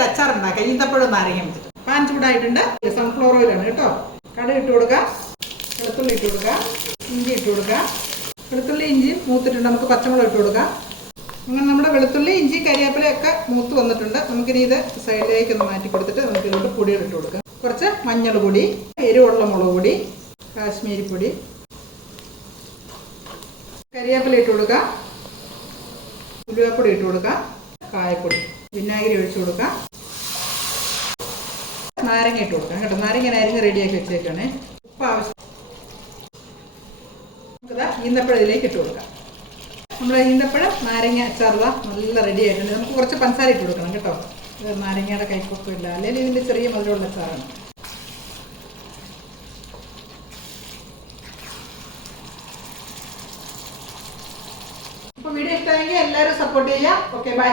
നല്ലൊരു അച്ചാറുണ്ടാക്കാം. ഈന്തപ്പഴം നാരങ്ങ വെച്ചിട്ട്. പാൻ ചൂടായിട്ടുണ്ട്. സൺഫ്ലവർ ഓയിലാണ് കേട്ടോ. കടുക് ഇട്ട് കൊടുക്കുക, വെളുത്തുള്ളി ഇട്ട് കൊടുക്കുക, ഇഞ്ചി ഇട്ട് കൊടുക്കുക. വെളുത്തുള്ളി ഇഞ്ചി മൂത്തിട്ടുണ്ട്. നമുക്ക് പച്ചമുളക് ഇട്ട് കൊടുക്കാം. അങ്ങനെ നമ്മുടെ വെളുത്തുള്ളി ഇഞ്ചി കരിവേപ്പിലയൊക്കെ മൂത്ത് വന്നിട്ടുണ്ട്. നമുക്കിനി ഇത് സൈഡിലേക്ക് ഒന്ന് മാറ്റി കൊടുത്തിട്ട് നമുക്ക് ഇതിലോട്ട് പൊടികൾ ഇട്ട് കൊടുക്കാം. കുറച്ച് മഞ്ഞൾ പൊടി, എരിവുള്ള മുളക് പൊടി, കാശ്മീരി പൊടി, കരിവേപ്പില ഇട്ട് കൊടുക്കാം, ഉലുവപ്പൊടി ഇട്ട് കൊടുക്കാം, കായപ്പൊടി, വിനാഗിരി ഒഴിച്ചു കൊടുക്കാം, നാരങ്ങ ഇട്ട് കൊടുക്കാം കേട്ടോ. നാരങ്ങ അരിഞ്ഞ് റെഡിയാക്കി വെച്ചേക്കാണ്. ഉപ്പ് ആവശ്യം. നമുക്കിതാ ഈന്തപ്പഴം ഇതിലേക്ക് ഇട്ട് കൊടുക്കാം. നമ്മുടെ ഈന്തപ്പഴം നാരങ്ങ അച്ചാറുക നല്ല റെഡി ആയിട്ടുണ്ട്. നമുക്ക് കുറച്ച് പഞ്ചസാര ഇട്ട് കൊടുക്കണം കേട്ടോ. ഇത് നാരങ്ങയുടെ കൈപ്പൊക്കം ഇല്ല, അല്ലെങ്കിൽ ഇതിൻ്റെ ചെറിയ മധുരമുള്ള അച്ചാറാണ്. അപ്പോൾ വീഡിയോ ഇഷ്ടമെങ്കിൽ എല്ലാവരും സപ്പോർട്ട് ചെയ്യാം. Okay, by.